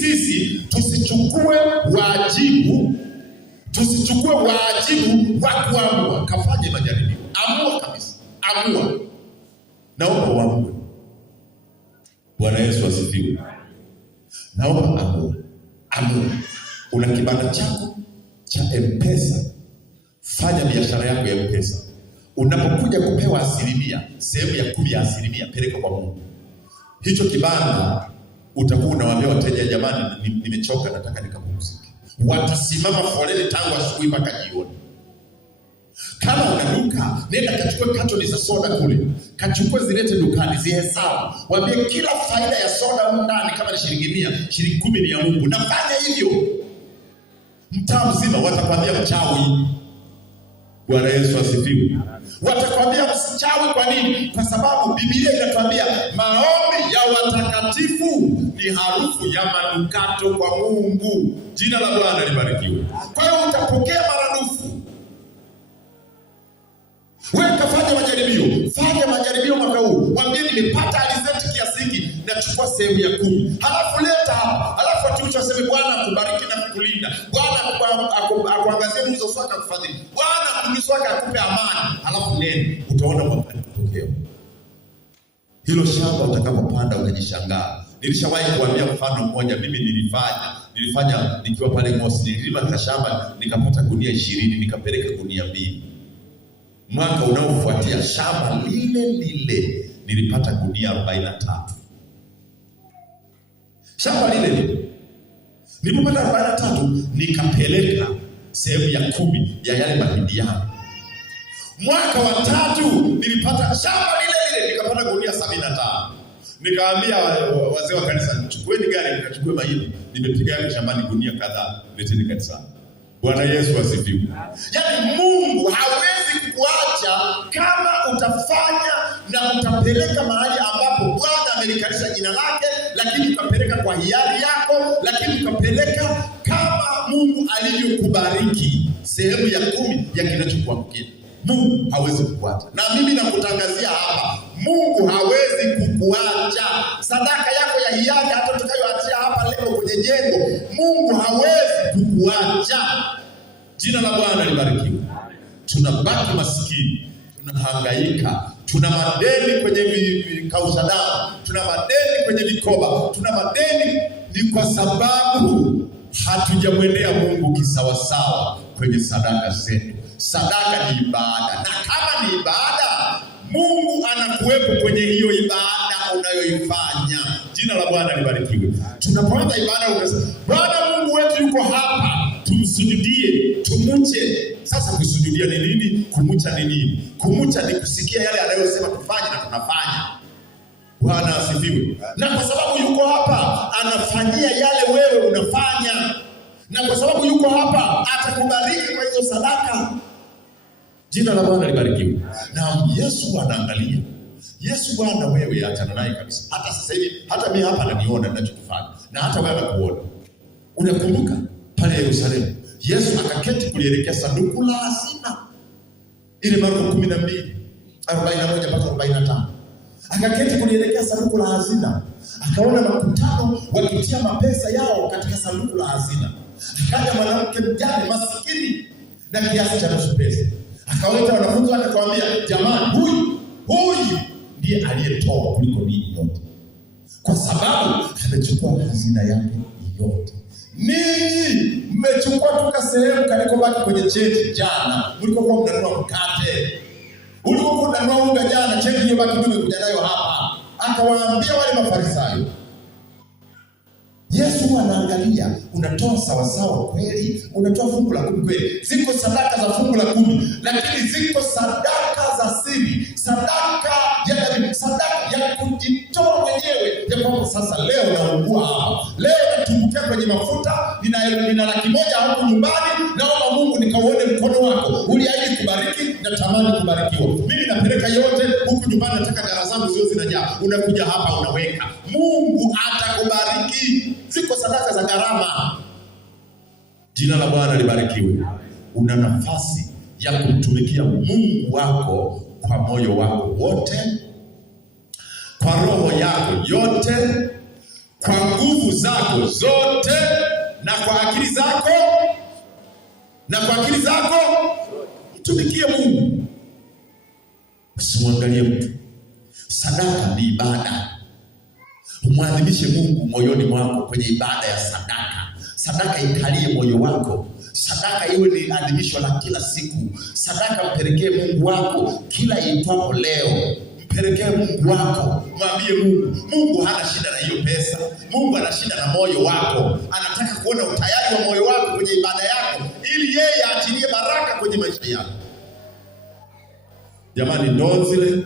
sisi tusichukue wajibu wa kuamua. Kafanye majaribio, amua kabisa, amua. Naomba uamue. Bwana Yesu asifiwe. Naomba amua. Una kibanda chako cha M-Pesa, fanya biashara yako ya M-Pesa. Unapokuja kupewa sehemu ya 10 ya asilimia, peleka kwa Mungu. Hicho kibanda utakuwa unawaambia wateja, jamani, nimechoka, nataka nikapumzike. Watasimama foleni tangu asubuhi mpaka jioni. Kama una duka, nenda kachukue katoni za soda kule, kachukue zilete dukani, zihesabu, waambie kila faida ya soda ndani kama ni shilingi 100, shilingi 10 ni ya Mungu. Nafanya hivyo. Mtaa mzima watakwambia mchawi. Bwana Yesu asifiwe. Watakwambia msichawi. Kwa nini? Kwa sababu Biblia inatuambia maombi ya watakatifu ni harufu ya manukato kwa Mungu. Jina la Bwana libarikiwe. Kwa hiyo utapokea maradufu. Wewe kafanya majaribio. Fanya majaribio mwaka huu. Waambie nimepata alizeti kiasi hiki, nachukua sehemu ya 10. Halafu leta hapa. Halafu watumishi waseme Bwana akubariki na kukulinda. Bwana akuangazie uso wake akufadhili. Bwana uso wake akupe amani. Halafu nene utaona matokeo. Hilo shamba utakapopanda utajishangaa. Nilishawahi kuambia mfano mmoja, mimi nilifanya nikiwa pale Mosi, nililima shamba nikapata gunia 20, nikapeleka gunia 2. Mwaka unaofuatia shamba lile nilipata gunia 43. Shamba lile nilipopata 43 nikapeleka sehemu ya 10 ya yale mahindi yangu. Mwaka wa 3 nilipata shamba lile nikapata gunia 75. Nikaambia wazee wa kanisa, chukueni gari nikachukue mahindi, nimepiga yake shambani gunia kadhaa, leteni kanisani. Bwana Yesu asifiwe. Yaani Mungu hawezi kukuacha kama utafanya na utapeleka mahali ambapo Bwana amelikalisha jina lake, lakini utapeleka kwa hiari yako, lakini utapeleka kama Mungu alivyokubariki, sehemu ya 10 ya kinachokuangukia. Mungu hawezi kukuacha. Na mimi nakutangazia hapa, Mungu hawezi kukuacha. Sadaka yako ya hiari hata tutakayoachia hapa leo kwenye jengo, Mungu hawezi kukuacha. Jina la Bwana libarikiwe. Tunabaki maskini, tunahangaika, tuna madeni kwenye kausha damu, tuna madeni kwenye mikoba, tuna madeni. Ni kwa sababu hatujamwendea Mungu kisawasawa kwenye sadaka zetu. Sadaka ni ibada, na kama ni ibada, Mungu anakuwepo kwenye hiyo ibada unayoifanya. Jina la Bwana libarikiwe. Tunapoanza ibada unasema, Bwana Mungu wetu yuko hapa, tumsujudie, tumuche. Sasa kusujudia ni nini? Kumucha ni nini? Kumucha ni kusikia yale anayosema tufanye na tunafanya. Bwana asifiwe. Na kwa sababu yuko hapa, anafanyia yale wewe unafanya. Na kwa sababu yuko hapa, atakubariki kwa hizo sadaka. Jina la Bwana libarikiwe. Na Yesu anaangalia. Yesu Bwana, wewe achana naye kabisa. Hata sasa hivi, hata mimi hapa naniona ninachokifanya. Na hata wewe anakuona. Unakumbuka pale Yerusalemu, Yesu akaketi kulielekea sanduku la hazina. Ile Marko 12:41 mpaka 45. Akaketi kulielekea sanduku la hazina. Akaona makutano wakitia mapesa yao katika sanduku la hazina. Akaja mwanamke mjane masikini na kiasi cha nusu pesa. Akawaita wanafunzi wake akamwambia, jamani, huyu ndiye aliyetoa kuliko ninyi yote, kwa sababu amechukua hazina yake yote. Ninyi mmechukua tuka sehemu kalikobaki kwenye cheti jana. Mlikokuwa mnanunua mkate, ulikokuwa mnanunua unga jana, cheti hiyo baki ndio kuja nayo hapa. Akawaambia wale Mafarisayo, Yesu anaangalia, unatoa sawasawa kweli? Unatoa fungu la 10 kweli? Ziko sadaka za fungu la 10, lakini ziko sadaka za siri, sadaka ya kujitoa mwenyewe. Ya kwamba sasa leo naugua hapa, leo natumbukia kwenye mafuta, nina 100,000 hapo nyumbani, naomba Mungu nikauone mkono wako. Uliahidi kubariki, natamani kubarikiwa. Mimi napeleka yote huku nyumbani, nataka dara zangu ziwe zinajaa. Unakuja hapa unaweka. Mungu atakubariki. Ziko sadaka za gharama. Jina la Bwana libarikiwe. Una nafasi ya kumtumikia Mungu wako kwa moyo wako wote, kwa roho yako yote, kwa nguvu zako zote. kwa akili zako mtumikie Mungu. Usimwangalie mtu. Sadaka ni ibada. Umwadhimishe Mungu moyoni mwako kwenye ibada ya sadaka. Sadaka ikalie moyo wako. Sadaka iwe ni adhimisho la kila siku. Sadaka mpelekee Mungu wako kila itwapo leo. Mpelekee Mungu wako. Mwambie Mungu hana shida na hiyo pesa. Mungu ana shida na moyo wako. Anataka kuona utayari wa moyo wako kwenye ibada yako, ili yeye aachilie baraka kwenye maisha yako. Jamani, ndo zile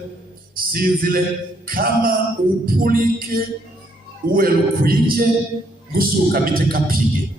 si zile kama upulike uwe lukuije gusu kabite kapige